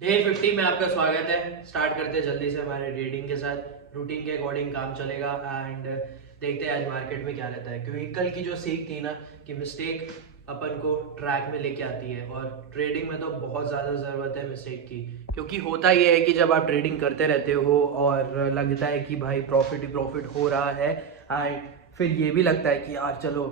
Day 50 में आपका स्वागत है। स्टार्ट करते हैं जल्दी से हमारे रीडिंग के साथ। रूटीन के अकॉर्डिंग काम चलेगा एंड देखते हैं आज मार्केट में क्या रहता है, क्योंकि कल की जो सीख थी ना कि मिस्टेक अपन को ट्रैक में लेके आती है, और ट्रेडिंग में तो बहुत ज़्यादा ज़रूरत है मिस्टेक की। क्योंकि होता ये है कि जब आप ट्रेडिंग करते रहते हो और लगता है कि भाई प्रॉफिट ही प्रॉफिट हो रहा है, एंड फिर ये भी लगता है कि यार चलो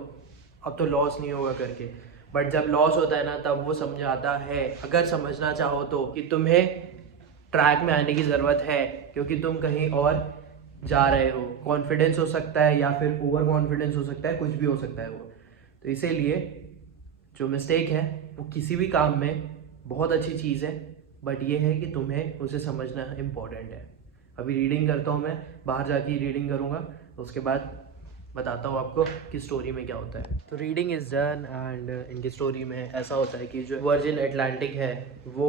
अब तो लॉस नहीं होगा करके। बट जब लॉस होता है ना तब वो समझ आता है, अगर समझना चाहो तो, कि तुम्हें ट्रैक में आने की ज़रूरत है, क्योंकि तुम कहीं और जा रहे हो। कॉन्फिडेंस हो सकता है या फिर ओवर कॉन्फिडेंस हो सकता है, कुछ भी हो सकता है वो। तो इसीलिए जो मिस्टेक है वो किसी भी काम में बहुत अच्छी चीज़ है, बट ये है कि तुम्हें उसे समझना इम्पोर्टेंट है। अभी रीडिंग करता हूँ मैं, बाहर जाके रीडिंग करूँगा, तो उसके बाद बताता हूँ आपको कि स्टोरी में क्या होता है। तो रीडिंग इज़ डन एंड इनकी स्टोरी में ऐसा होता है कि जो वर्जिन अटलांटिक है वो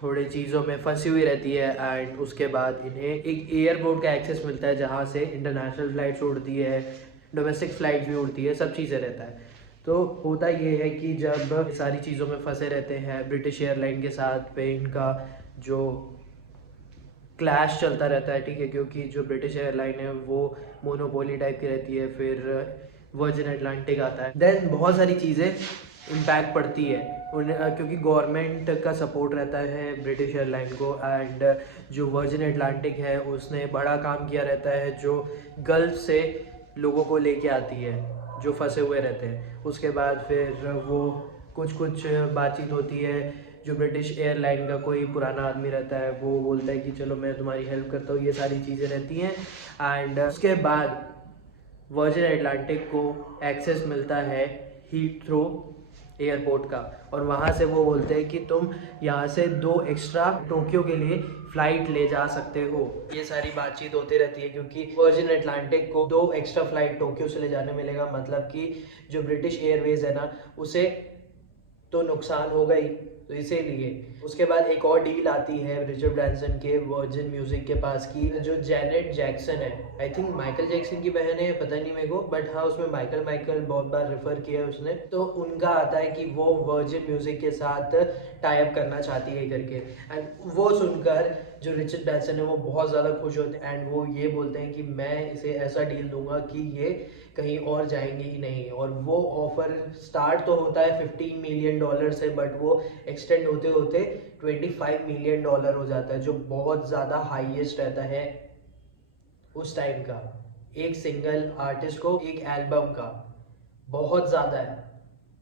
थोड़ी चीज़ों में फंसी हुई रहती है, एंड उसके बाद इन्हें एक एयरपोर्ट का एक्सेस मिलता है जहाँ से इंटरनेशनल फ़्लाइट्स उड़ती है, डोमेस्टिक फ़्लाइट भी उड़ती है, सब चीज़ें रहता है। तो होता ये है कि जब सारी चीज़ों में फंसे रहते हैं, ब्रिटिश एयरलाइन के साथ पे इनका जो क्लैश चलता रहता है, ठीक है, क्योंकि जो ब्रिटिश एयरलाइन है वो मोनोपोली टाइप की रहती है, फिर वर्जिन अटलांटिक आता है, देन बहुत सारी चीज़ें इम्पैक्ट पड़ती है क्योंकि गवर्नमेंट का सपोर्ट रहता है ब्रिटिश एयरलाइन को, एंड जो वर्जिन अटलांटिक है उसने बड़ा काम किया रहता है जो गल्फ से लोगों को लेके आती है जो फंसे हुए रहते हैं। उसके बाद फिर वो कुछ कुछ बातचीत होती है, जो ब्रिटिश एयरलाइन का कोई पुराना आदमी रहता है वो बोलता है कि चलो मैं तुम्हारी हेल्प करता हूँ, ये सारी चीज़ें रहती हैं। एंड उसके बाद वर्जिन अटलांटिक को एक्सेस मिलता है हीथ्रो एयरपोर्ट का, और वहाँ से वो बोलते हैं कि तुम यहाँ से 2 एक्स्ट्रा टोक्यो के लिए फ़्लाइट ले जा सकते हो। ये सारी बातचीत होती रहती है क्योंकि वर्जिन अटलांटिक को 2 एक्स्ट्रा फ़्लाइट टोक्यो से ले जाने मिलेगा, मतलब कि जो ब्रिटिश एयरवेज है ना उसे तो नुकसान होगा ही। तो इसीलिए उसके बाद एक और डील आती है रिचर्ड ब्रैंसन के वर्जिन म्यूजिक के पास की, जो जैनेट जैक्सन है, आई थिंक माइकल जैक्सन की बहन है, पता नहीं मेरे को, बट हाँ उसमें माइकल माइकल बहुत बार रेफर किया है उसने। तो उनका आता है कि वो वर्जिन म्यूजिक के साथ टाई अप करना चाहती है करके, एंड वो सुनकर जो रिचर्ड ब्रैंसन है वो बहुत ज़्यादा खुश होते हैं, एंड वो ये बोलते हैं कि मैं इसे ऐसा डील दूंगा कि ये कहीं और जाएंगे ही नहीं। और वो ऑफर स्टार्ट तो होता है $15 मिलियन से, बट वो एक्सटेंड होते होते $25 मिलियन हो जाता है, जो बहुत ज़्यादा हाईएस्ट रहता है उस टाइम का, एक सिंगल आर्टिस्ट को एक एल्बम का। बहुत ज़्यादा है,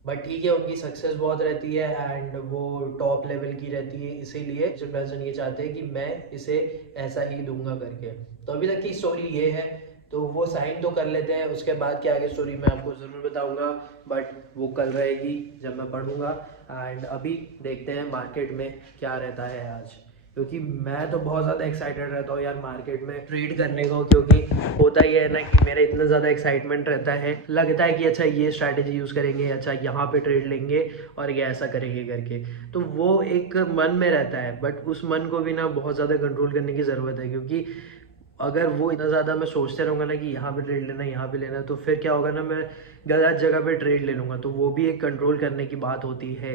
बट ठीक है उनकी सक्सेस बहुत रहती है एंड वो टॉप लेवल की रहती है, इसीलिए जब ब्रैंसन ये चाहते हैं कि मैं इसे ऐसा ही दूंगा करके। तो अभी तक की स्टोरी ये है। तो वो साइन तो कर लेते हैं, उसके बाद क्या आगे स्टोरी मैं आपको ज़रूर बताऊंगा, बट वो कल रहेगी जब मैं पढ़ूंगा। एंड अभी देखते हैं मार्केट में क्या रहता है आज, क्योंकि मैं तो बहुत ज़्यादा एक्साइटेड रहता हूँ यार मार्केट में ट्रेड करने को। क्योंकि होता ही है ना कि मेरा इतना ज़्यादा एक्साइटमेंट रहता है, लगता है कि अच्छा ये स्ट्रैटेजी यूज़ करेंगे, अच्छा यहाँ पे ट्रेड लेंगे और ये ऐसा करेंगे करके। तो वो एक मन में रहता है, बट उस मन को भी ना बहुत ज़्यादा कंट्रोल करने की ज़रूरत है, क्योंकि अगर वो इतना ज़्यादा मैं सोचते रहूँगा ना कि यहाँ पे ट्रेड लेना, यहाँ पे लेना, तो फिर क्या होगा ना, मैं गलत जगह पे ट्रेड ले लूँगा। तो वो भी एक कंट्रोल करने की बात होती है।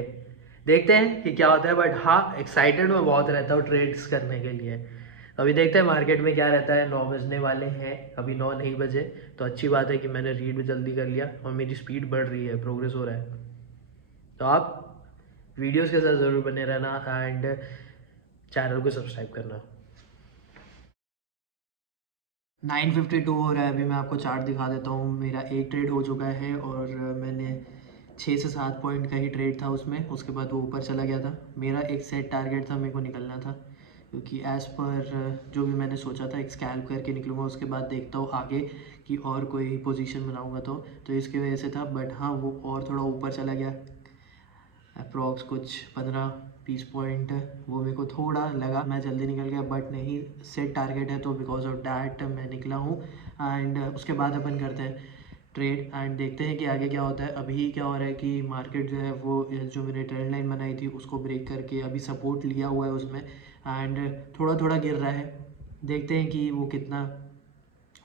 देखते हैं कि क्या होता है, बट हाँ एक्साइटेड मैं बहुत रहता हूँ ट्रेड्स करने के लिए। अभी देखते हैं मार्केट में क्या रहता है। 9 बजने वाले हैं, अभी 9 नहीं बजे, तो अच्छी बात है कि मैंने रीड भी जल्दी कर लिया और मेरी स्पीड बढ़ रही है, प्रोग्रेस हो रहा है। तो आप वीडियोस के साथ ज़रूर बने रहना एंड चैनल को सब्सक्राइब करना। 9:52 हो रहा है, अभी मैं आपको चार्ट दिखा देता हूँ। मेरा एक ट्रेड हो चुका है और मैंने 6 से 7 पॉइंट का ही ट्रेड था उसमें, उसके बाद वो ऊपर चला गया था। मेरा एक सेट टारगेट था, मेरे को निकलना था, क्योंकि एज़ पर जो भी मैंने सोचा था एक स्कैल्प करके निकलूँगा, उसके बाद देखता हूँ आगे कि और कोई पोजीशन बनाऊँगा तो इसकी वजह से था। बट हाँ वो और थोड़ा ऊपर चला गया, अप्रॉक्स कुछ 15-20 पॉइंट, वो मेरे को थोड़ा लगा मैं जल्दी निकल गया, बट नहीं, सेट टारगेट है तो बिकॉज ऑफ डैट मैं निकला हूँ। एंड उसके बाद अपन करते हैं ट्रेड एंड देखते हैं कि आगे क्या होता है। अभी क्या हो रहा है कि मार्केट जो है वो जो मैंने ट्रेंड लाइन बनाई थी उसको ब्रेक करके अभी सपोर्ट लिया हुआ है उसमें, एंड थोड़ा थोड़ा गिर रहा है। देखते हैं कि वो कितना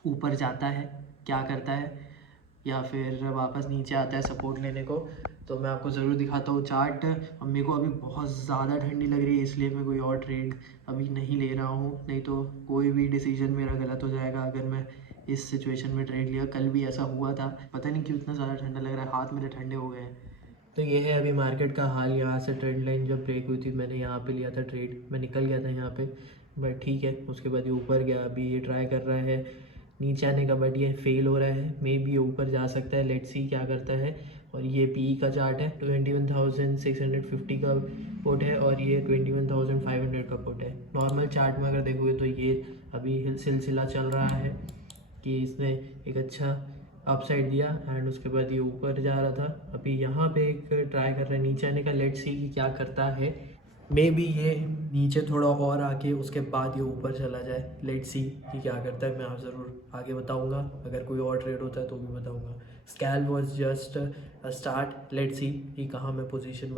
ऊपर जाता है, क्या करता है, या फिर वापस नीचे आता है सपोर्ट लेने को। तो मैं आपको ज़रूर दिखाता हूँ चार्ट। और मेरे को अभी बहुत ज़्यादा ठंडी लग रही है, इसलिए मैं कोई और ट्रेड अभी नहीं ले रहा हूँ, नहीं तो कोई भी डिसीजन मेरा गलत हो जाएगा अगर मैं इस सिचुएशन में ट्रेड लिया। कल भी ऐसा हुआ था, पता नहीं क्यों इतना ज़्यादा ठंडा लग रहा है, हाथ मेरे ठंडे हो गए हैं। तो ये है अभी मार्केट का हाल। यहाँ से ट्रेंड लाइन जब ब्रेक हुई थी, मैंने यहाँ पे लिया था ट्रेड, मैं निकल गया था यहाँ पे, बट ठीक है। उसके बाद ये ऊपर गया, अभी ये ट्राई कर रहा है नीचे आने का, बट ये फेल हो रहा है। मे बी ऊपर जा सकता है, लेट्स सी क्या करता है। और ये पी का चार्ट है, 21,650 का पुट है और ये 21,500 का पुट है। नॉर्मल चार्ट में अगर देखोगे तो ये अभी सिलसिला चल रहा है कि इसने एक अच्छा अपसाइड दिया एंड उसके बाद ये ऊपर जा रहा था। अभी यहाँ पे एक ट्राई कर रहा है नीचे आने का, लेट्स सी कि क्या करता है। मे बी ये नीचे थोड़ा और आके उसके बाद ये ऊपर चला जाए, लेट्स सी कि क्या करता है। मैं आप ज़रूर आगे बताऊंगा, अगर कोई और ट्रेड होता है तो भी बताऊंगा। Scalp was just a start, let's see कि कहाँ मैं पोजीशन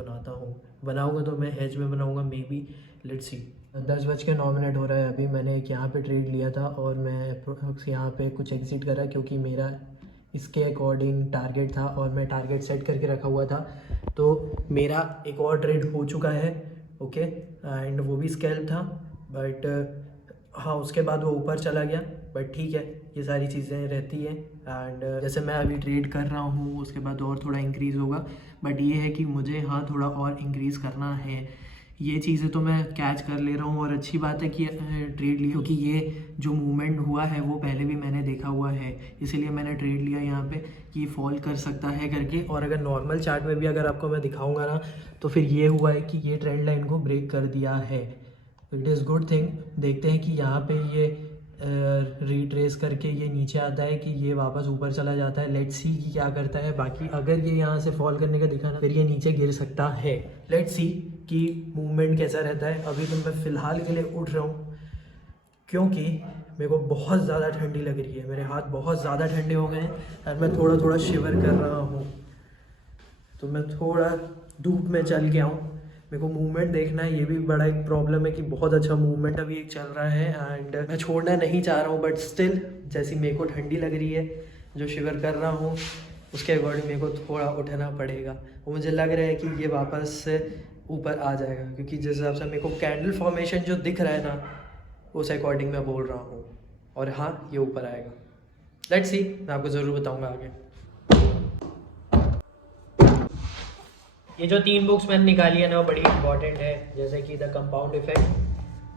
बनाऊंगा तो मैं हेज में बनाऊंगा मे बी, लेट्स सी। 10:09 हो रहा है अभी। मैंने एक यहाँ पे ट्रेड लिया था और मैं अप्रोक्स यहाँ पे कुछ एग्जिट करा क्योंकि मेरा इसके अकॉर्डिंग टारगेट था और मैं टारगेट सेट करके रखा हुआ था। तो मेरा एक और ट्रेड हो चुका है, ओके, एंड वो भी स्कैल्प था, बट हाँ उसके बाद वो ऊपर चला गया, बट ठीक है, ये सारी चीज़ें रहती हैं। एंड जैसे मैं अभी ट्रेड कर रहा हूँ उसके बाद और थोड़ा इंक्रीज़ होगा, बट ये है कि मुझे हाँ थोड़ा और इंक्रीज़ करना है। ये चीज़ें तो मैं कैच कर ले रहा हूँ और अच्छी बात है कि ट्रेड ली, क्योंकि ये जो मूवमेंट हुआ है वो पहले भी मैंने देखा हुआ है, इसीलिए मैंने ट्रेड लिया यहाँ पे कि फॉल कर सकता है करके। और अगर नॉर्मल चार्ट में भी अगर आपको मैं दिखाऊंगा ना, तो फिर ये हुआ है कि ये ट्रेंड लाइन को ब्रेक कर दिया है। It is good thing. देखते हैं कि यहाँ पे ये रिट्रेस करके ये नीचे आता है कि ये वापस ऊपर चला जाता है, लेट्स सी कि क्या करता है। बाकी अगर ये यहाँ से फॉल करने का दिखा ना, फिर ये नीचे गिर सकता है। लेट्स सी कि मूवमेंट कैसा रहता है। अभी तो मैं फ़िलहाल के लिए उठ रहा हूँ क्योंकि मेरे को बहुत ज़्यादा ठंडी लग रही है, मेरे हाथ बहुत ज़्यादा ठंडे हो गए हैं और मैं थोड़ा थोड़ा शिवर कर रहा हूँ। तो मैं थोड़ा धूप में चल के आऊँ, मेरे को मूवमेंट देखना है। ये भी बड़ा एक प्रॉब्लम है कि बहुत अच्छा मूवमेंट अभी एक चल रहा है एंड मैं छोड़ना नहीं चाह रहा हूँ, बट स्टिल जैसी मेरे को ठंडी लग रही है, जो शिवर कर रहा हूँ, उसके अकॉर्डिंग मेरे को थोड़ा उठना पड़ेगा। और मुझे लग रहा है कि ये वापस से ऊपर आ जाएगा, क्योंकि जिस हिसाब से मेरे को कैंडल फॉर्मेशन जो दिख रहा है ना, उस अकॉर्डिंग मैं बोल रहा हूँ। और हाँ, ये ऊपर आएगा, लेट्स सी, मैं आपको ज़रूर बताऊँगा आगे। ये जो 3 बुक्स मैंने निकाली है ना, वो बड़ी इंपॉर्टेंट है, जैसे कि the compound effect,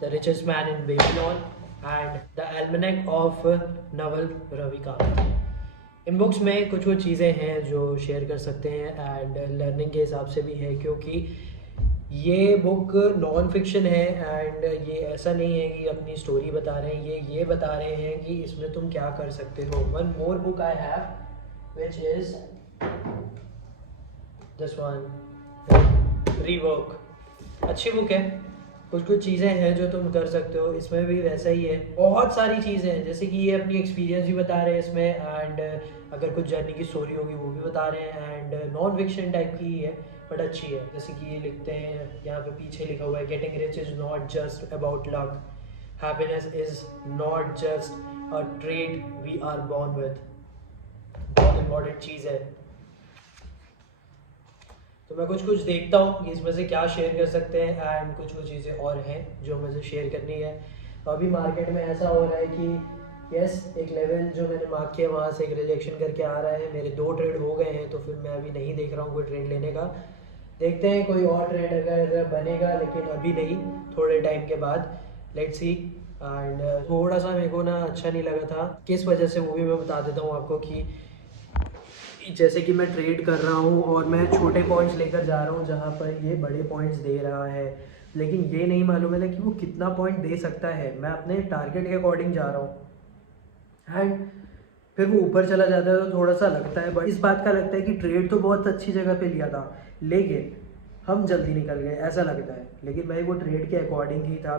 the richest man in Babylon and the almanack of Naval Ravikant. इन बुक्स में कुछ चीज़ें हैं जो शेयर कर सकते हैं एंड लर्निंग के हिसाब से भी है, क्योंकि ये बुक नॉन फिक्शन है एंड ये ऐसा नहीं है कि अपनी स्टोरी बता रहे हैं, ये बता रहे हैं कि इसमें तुम क्या कर सकते हो। One more book I have which is this one, rework. अच्छी बुक है, कुछ चीज़ें हैं जो तुम कर सकते हो, इसमें भी वैसा ही है। बहुत सारी चीज़ें हैं, जैसे कि ये अपनी एक्सपीरियंस भी बता रहे हैं इसमें एंड अगर कुछ जर्नी की स्टोरी होगी वो भी बता रहे हैं एंड नॉन फिक्शन टाइप की ही है, बट अच्छी है। जैसे कि ये लिखते हैं, यहाँ पे पीछे लिखा हुआ है, getting rich is not just about luck, happiness is not just a trade we are born with. बहुत इंपॉर्टेंट चीज़ है। तो मैं कुछ देखता हूँ कि इसमें से क्या शेयर कर सकते हैं एंड कुछ चीज़ें और हैं जो मुझे शेयर करनी है। तो अभी मार्केट में ऐसा हो रहा है कि यस, एक लेवल जो मैंने मार्क किया वहाँ से एक रिजेक्शन करके आ रहा है। मेरे 2 ट्रेड हो गए हैं, तो फिर मैं अभी नहीं देख रहा हूँ कोई ट्रेड लेने का। देखते हैं कोई और ट्रेड अगर बनेगा, लेकिन अभी नहीं, थोड़े टाइम के बाद, लेट्स सी। एंड थोड़ा सा मेरे को ना अच्छा नहीं लगा था, किस वजह से वो भी मैं बता देता हूँ आपको। कि जैसे कि मैं ट्रेड कर रहा हूँ और मैं छोटे पॉइंट्स लेकर जा रहा हूँ जहाँ पर ये बड़े पॉइंट्स दे रहा है, लेकिन ये नहीं मालूम है ना कि वो कितना पॉइंट दे सकता है। मैं अपने टारगेट के अकॉर्डिंग जा रहा हूँ एंड फिर वो ऊपर चला जाता है, तो थोड़ा सा लगता है, बट इस बात का लगता है कि ट्रेड तो बहुत अच्छी जगह पे लिया था, लेकिन हम जल्दी निकल गए, ऐसा लगता है। लेकिन भाई वो ट्रेड के अकॉर्डिंग ही था,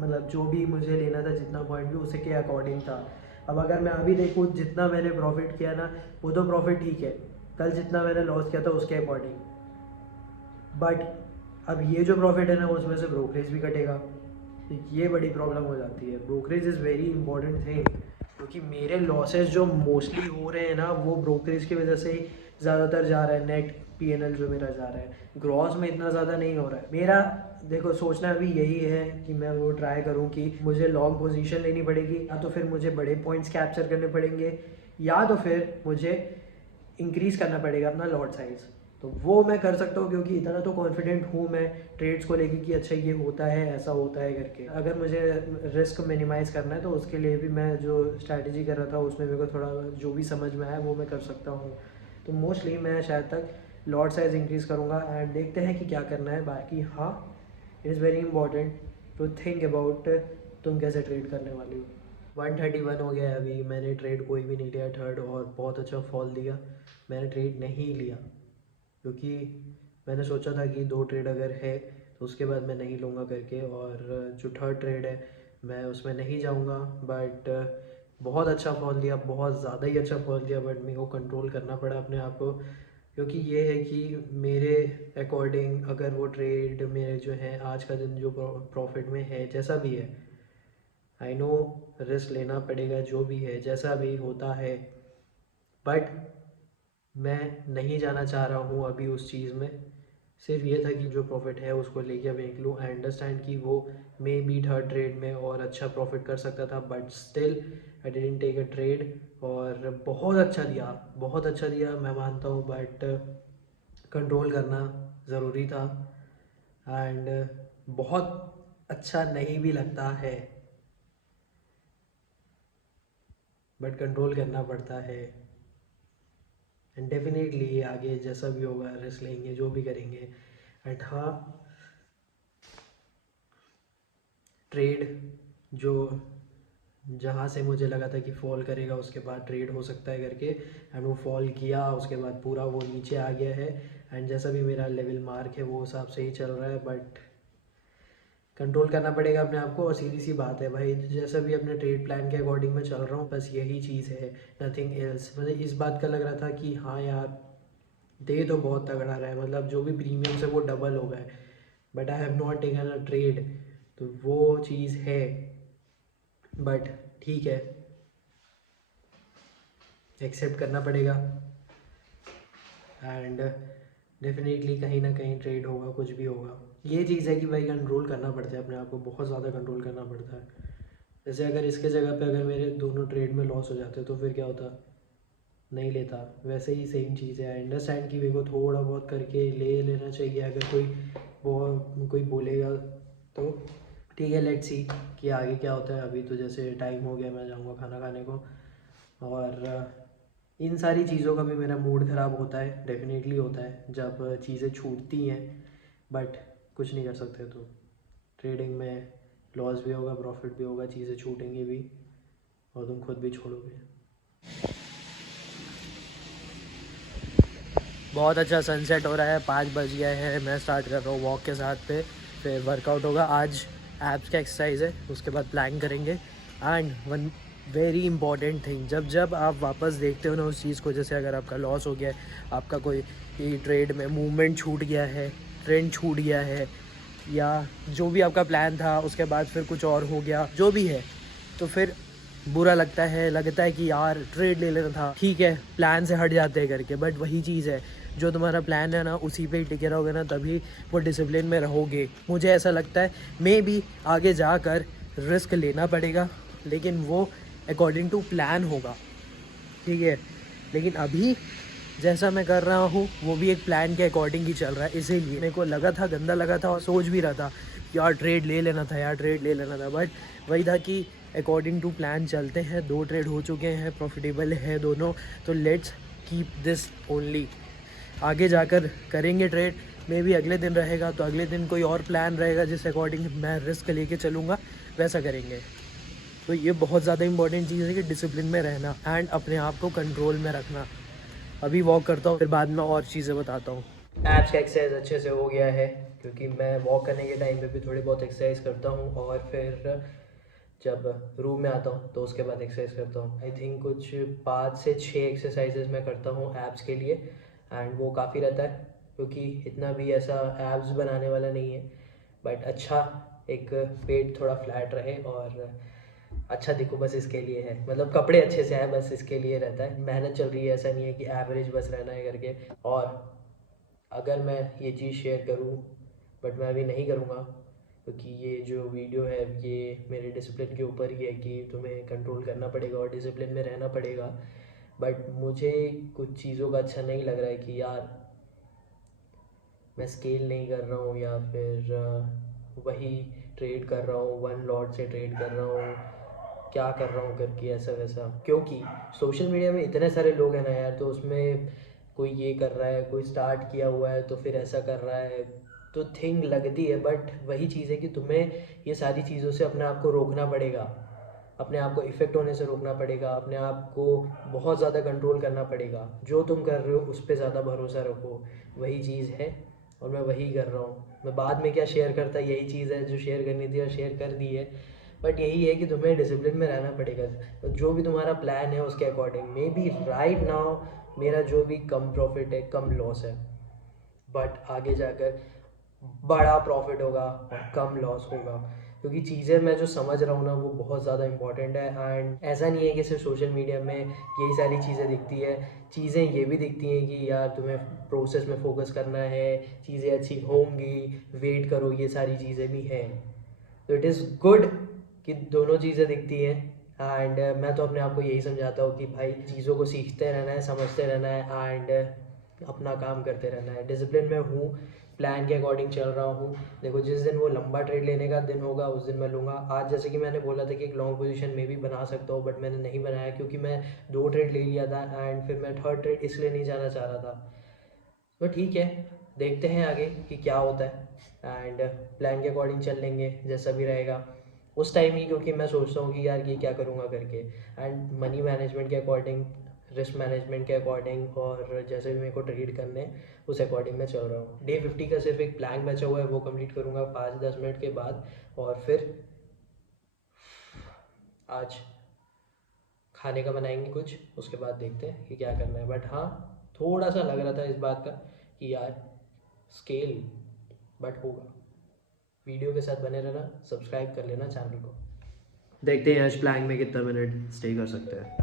मतलब जो भी मुझे लेना था, जितना पॉइंट भी उसी के अकॉर्डिंग था। अब अगर मैं अभी देखूँ जितना मैंने प्रॉफिट किया ना, वो तो प्रॉफिट ठीक है, कल जितना मैंने लॉस किया था उसके अकॉर्डिंग, बट अब ये जो प्रॉफिट है ना, उसमें से ब्रोकरेज भी कटेगा। तो ये बड़ी प्रॉब्लम हो जाती है। Brokerage is very important thing क्योंकि मेरे लॉसेस जो मोस्टली हो रहे हैं ना वो ब्रोकरेज की वजह से ही ज़्यादातर जा रहा है। नेट पीएनएल जो मेरा जा रहा है, ग्रॉस में इतना ज़्यादा नहीं हो रहा है मेरा। देखो सोचना अभी यही है कि मैं वो ट्राई करूँ कि मुझे लॉन्ग पोजीशन लेनी पड़ेगी, या तो फिर मुझे बड़े पॉइंट्स कैप्चर करने पड़ेंगे, या तो फिर मुझे इंक्रीज़ करना पड़ेगा अपना लॉट साइज़। तो वो मैं कर सकता हूँ क्योंकि इतना तो कॉन्फिडेंट हूँ मैं ट्रेड्स को लेके कि अच्छा ये होता है, ऐसा होता है करके। अगर मुझे रिस्क मिनिमाइज़ करना है तो उसके लिए भी मैं जो स्ट्रैटेजी कर रहा था उसमें मेरे को थोड़ा जो भी समझ में आया वो मैं कर सकता हूँ। तो मोस्टली मैं शायद तक लॉट साइज़ इंक्रीज़ करूँगा एंड देखते हैं कि क्या करना है। बाकी हाँ, it is very important to think about तुम कैसे ट्रेड करने वाली हो। 131 हो गया है अभी, मैंने ट्रेड कोई भी नहीं लिया थर्ड, और बहुत अच्छा फॉल दिया। मैंने ट्रेड नहीं लिया क्योंकि मैंने सोचा था कि 2 ट्रेड अगर है तो उसके बाद मैं नहीं लूँगा करके, और जो थर्ड ट्रेड है मैं उसमें नहीं जाऊँगा। बट बहुत अच्छा फॉल दिया, बहुत ज़्यादा ही अच्छा फॉल दिया, बट मेरे को कंट्रोल करना पड़ा अपने आप को। क्योंकि ये है कि मेरे अकॉर्डिंग अगर वो ट्रेड मेरे जो है आज का दिन जो प्रॉफिट में है, जैसा भी है, आई नो रिस्क लेना पड़ेगा जो भी है जैसा भी होता है, बट मैं नहीं जाना चाह रहा हूँ अभी उस चीज़ में। सिर्फ ये था कि जो प्रॉफिट है उसको लेके बेच लूँ। आई अंडरस्टैंड कि वो मे बी थर्ड ट्रेड में और अच्छा प्रॉफिट कर सकता था, but still I didn't take a trade. और बहुत अच्छा दिया, बहुत अच्छा दिया मैं मानता हूँ, बट कंट्रोल करना ज़रूरी था। एंड बहुत अच्छा नहीं भी लगता है, बट कंट्रोल करना पड़ता है। एंड डेफिनेटली आगे जैसा भी होगा रिस्क लेंगे, जो भी करेंगे। एंड हाँ, ट्रेड जो जहाँ से मुझे लगा था कि फॉल करेगा उसके बाद ट्रेड हो सकता है करके, एंड वो फॉल किया, उसके बाद पूरा वो नीचे आ गया है। एंड जैसा भी मेरा लेवल मार्क है वो हिसाब से ही चल रहा है, बट कंट्रोल करना पड़ेगा अपने आप को। और सीधी सी बात है भाई, जैसा भी अपने ट्रेड प्लान के अकॉर्डिंग मैं चल रहा हूँ, बस यही चीज़ है, नथिंग एल्स। मुझे इस बात का लग रहा था कि हाँ यार दे तो बहुत तगड़ा रहा है, मतलब जो भी प्रीमियम है वो डबल हो गए, but I have not taken a trade. तो वो चीज़ है, बट ठीक है, एक्सेप्ट करना पड़ेगा। एंड डेफिनेटली कहीं ना कहीं ट्रेड होगा, कुछ भी होगा। ये चीज़ है कि भाई कंट्रोल करना पड़ता है अपने आप को, बहुत ज़्यादा कंट्रोल करना पड़ता है। जैसे अगर इसके जगह पे अगर मेरे दोनों ट्रेड में लॉस हो जाते तो फिर क्या होता, नहीं लेता। वैसे ही सेम चीज़ है। आई अंडरस्टैंड कि मेरे को थोड़ा बहुत करके ले लेना चाहिए, अगर कोई बोलेगा तो ठीक है, लेट्स सी कि आगे क्या होता है। अभी तो जैसे टाइम हो गया, मैं जाऊंगा खाना खाने को। और इन सारी चीज़ों का भी मेरा मूड ख़राब होता है, डेफिनेटली होता है जब चीज़ें छूटती हैं, बट कुछ नहीं कर सकते। तो ट्रेडिंग में लॉस भी होगा, प्रॉफिट भी होगा, चीज़ें छूटेंगी भी और तुम खुद भी छोड़ोगे। बहुत अच्छा सनसेट हो रहा है, 5 बज गए हैं। मैं स्टार्ट कर रहा हूँ वॉक के साथ पे, फिर वर्कआउट होगा। आज एब्स का एक्सरसाइज है, उसके बाद प्लैंक करेंगे। And one very important thing, जब जब आप वापस देखते हो ना उस चीज़ को, जैसे अगर आपका लॉस हो गया है, आपका कोई ट्रेड में मूवमेंट छूट गया है, ट्रेंड छूट गया है, या जो भी आपका प्लान था उसके बाद फिर कुछ और हो गया, जो भी है, तो फिर बुरा लगता है कि यार ट्रेड ले लेना था, ठीक है प्लान से हट जाते हैं करके। बट वही चीज़ है, जो तुम्हारा प्लान है ना उसी पे ही टिके रहोगे ना, तभी वो डिसिप्लिन में रहोगे। मुझे ऐसा लगता है मे बी आगे जाकर रिस्क लेना पड़ेगा, लेकिन वो अकॉर्डिंग टू प्लान होगा, ठीक है। लेकिन अभी जैसा मैं कर रहा हूँ वो भी एक प्लान के अकॉर्डिंग ही चल रहा है। इसीलिए मेरे को लगा था, गंदा लगा था, और सोच भी रहा था यार ट्रेड ले लेना था, यार ट्रेड ले लेना था। बट वही था कि अकॉर्डिंग टू प्लान चलते हैं। 2 ट्रेड हो चुके हैं, प्रॉफिटेबल है दोनों, तो लेट्स कीप दिस ओनली। आगे जाकर करेंगे ट्रेड, मे बी अगले दिन रहेगा तो अगले दिन कोई और प्लान रहेगा जिस अकॉर्डिंग मैं रिस्क लेके चलूँगा, वैसा करेंगे। तो ये बहुत ज़्यादा इंपॉर्टेंट चीज़ है कि डिसिप्लिन में रहना एंड अपने आप को कंट्रोल में रखना। अभी वॉक करता हूँ, फिर बाद में और चीज़ें बताता हूँ। एब्स का एक्सरसाइज अच्छे से हो गया है, क्योंकि मैं वॉक करने के टाइम पे भी थोड़ी बहुत एक्सरसाइज करता हूँ, और फिर जब रूम में आता हूँ तो उसके बाद एक्सरसाइज करता हूँ। आई थिंक कुछ 5 से 6 एक्सरसाइजेज मैं करता हूँ एब्स के लिए, एंड वो काफ़ी रहता है, क्योंकि इतना भी ऐसा एब्स बनाने वाला नहीं है, बट अच्छा एक पेट थोड़ा फ्लैट रहे और अच्छा दिखो बस इसके लिए है, मतलब कपड़े अच्छे से आए बस इसके लिए रहता है। मेहनत चल रही है, ऐसा नहीं है कि एवरेज बस रहना है करके। और अगर मैं ये चीज़ शेयर करूँ, बट मैं अभी नहीं करूँगा, क्योंकि ये जो वीडियो है ये मेरे डिसिप्लिन के ऊपर ही है कि तुम्हें कंट्रोल करना पड़ेगा और डिसिप्लिन में रहना पड़ेगा। बट मुझे कुछ चीज़ों का अच्छा नहीं लग रहा है कि यार मैं स्केल नहीं कर रहा हूँ, या फिर वही ट्रेड कर रहा हूँ, वन लॉट से ट्रेड कर रहा हूँ, क्या कर रहा हूँ करके ऐसा वैसा। क्योंकि सोशल मीडिया में इतने सारे लोग हैं ना यार, तो उसमें कोई ये कर रहा है, कोई स्टार्ट किया हुआ है तो फिर ऐसा कर रहा है, तो थिंग लगती है। बट वही चीज़ है कि तुम्हें ये सारी चीज़ों से अपने आप को रोकना पड़ेगा, अपने आप को इफ़ेक्ट होने से रोकना पड़ेगा, अपने आप को बहुत ज़्यादा कंट्रोल करना पड़ेगा। जो तुम कर रहे हो उस पर ज़्यादा भरोसा रखो, वही चीज़ है और मैं वही कर रहा हूँ। मैं बाद में क्या शेयर करता, यही चीज़ है जो शेयर करनी थी और शेयर कर दी है। बट यही है कि तुम्हें डिसिप्लिन में रहना पड़ेगा, तो जो भी तुम्हारा प्लान है उसके according. May be right now मेरा जो भी कम प्रॉफिट है, कम लॉस है, बट आगे जाकर बड़ा प्रॉफिट होगा और कम लॉस होगा। क्योंकि चीज़ें मैं जो समझ रहा हूँ ना वो बहुत ज़्यादा इंपॉर्टेंट है। एंड ऐसा नहीं है कि सिर्फ सोशल मीडिया में यही सारी चीज़ें दिखती है, चीज़ें ये भी दिखती हैं कि यार तुम्हें प्रोसेस में फोकस करना है, चीज़ें अच्छी होंगी, वेट करो, ये सारी चीज़ें भी हैं। तो इट इज़ गुड कि दोनों चीज़ें दिखती हैं। एंड मैं तो अपने आप को यही समझाता हूँ कि भाई चीज़ों को सीखते रहना है, समझते रहना है, एंड अपना काम करते रहना है। डिसिप्लिन में हूँ, प्लान के अकॉर्डिंग चल रहा हूँ। देखो जिस दिन वो लंबा ट्रेड लेने का दिन होगा उस दिन मैं लूँगा। आज जैसे कि मैंने बोला था कि एक लॉन्ग पोजीशन में भी बना सकता हूँ, बट मैंने नहीं बनाया क्योंकि मैं 2 ट्रेड ले लिया था एंड फिर मैं थर्ड ट्रेड इसलिए नहीं जाना चाह रहा था। तो ठीक है, देखते हैं आगे कि क्या होता है, एंड प्लान के अकॉर्डिंग चल लेंगे जैसा भी रहेगा उस टाइम ही। क्योंकि मैं सोचता हूँ कि यार ये क्या करूँगा करके, एंड मनी मैनेजमेंट के अकॉर्डिंग, रिस्क मैनेजमेंट के अकॉर्डिंग, और जैसे भी मेरे को ट्रेड करने हैं उस अकॉर्डिंग मैं चल रहा हूँ। डे 50 का सिर्फ एक प्लान बचा हुआ है, वो कंप्लीट करूँगा 5-10 मिनट के बाद। और फिर आज खाने का बनाएंगे कुछ, उसके बाद देखते हैं कि क्या करना है। बट हाँ, थोड़ा सा लग रहा था इस बात का कि यार स्केल, बट होगा। वीडियो के साथ बने रहना, सब्सक्राइब कर लेना चैनल को। देखते हैं आज प्लान में कितना मिनट स्टे कर सकते हैं।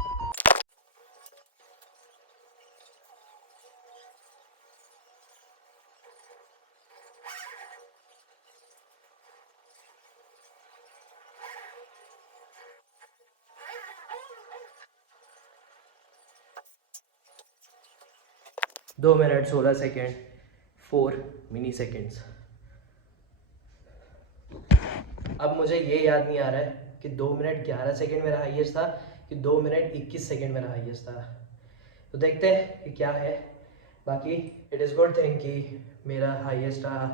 दो मिनट 16 सेकेंड, 4 मिनी सेकेंड्स। अब मुझे ये याद नहीं आ रहा है कि 2 मिनट 11 सेकेंड मेरा हाईएस्ट था कि 2 मिनट 21 सेकेंड मेरा हाईएस्ट था। तो देखते हैं कि क्या है। बाकी इट इज़ गुड थिंग कि मेरा हाईएस्ट रहा,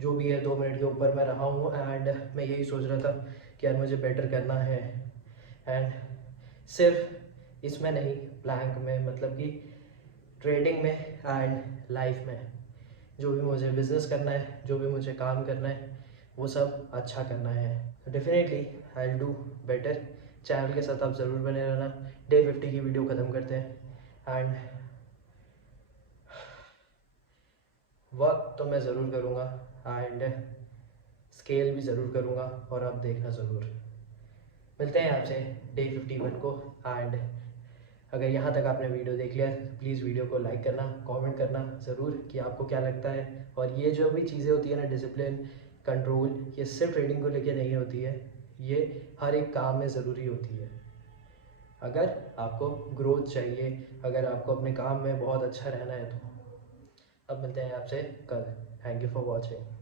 जो भी है 2 मिनट के ऊपर मैं रहा हूँ। एंड मैं यही सोच रहा था कि यार मुझे बेटर करना है। एंड सिर्फ इसमें नहीं, प्लैंक में, मतलब कि ट्रेडिंग में एंड लाइफ में, जो भी मुझे बिज़नेस करना है, जो भी मुझे काम करना है, वो सब अच्छा करना है। तो definitely I will do better. Channel के साथ आप ज़रूर बने रहना। डे 50 की वीडियो ख़त्म करते हैं, एंड वर्क तो मैं ज़रूर करूँगा एंड स्केल भी ज़रूर करूँगा, और आप देखना ज़रूर। मिलते हैं आपसे डे 51 को। एंड अगर यहाँ तक आपने वीडियो देख लिया है, प्लीज़ वीडियो को लाइक करना, कमेंट करना ज़रूर कि आपको क्या लगता है। और ये जो भी चीज़ें होती है ना, डिसिप्लिन, कंट्रोल, ये सिर्फ ट्रेडिंग को लेके नहीं होती है, ये हर एक काम में ज़रूरी होती है। अगर आपको ग्रोथ चाहिए, अगर आपको अपने काम में बहुत अच्छा रहना है तो। अब मिलते हैं आपसे कल। Thank you for watching.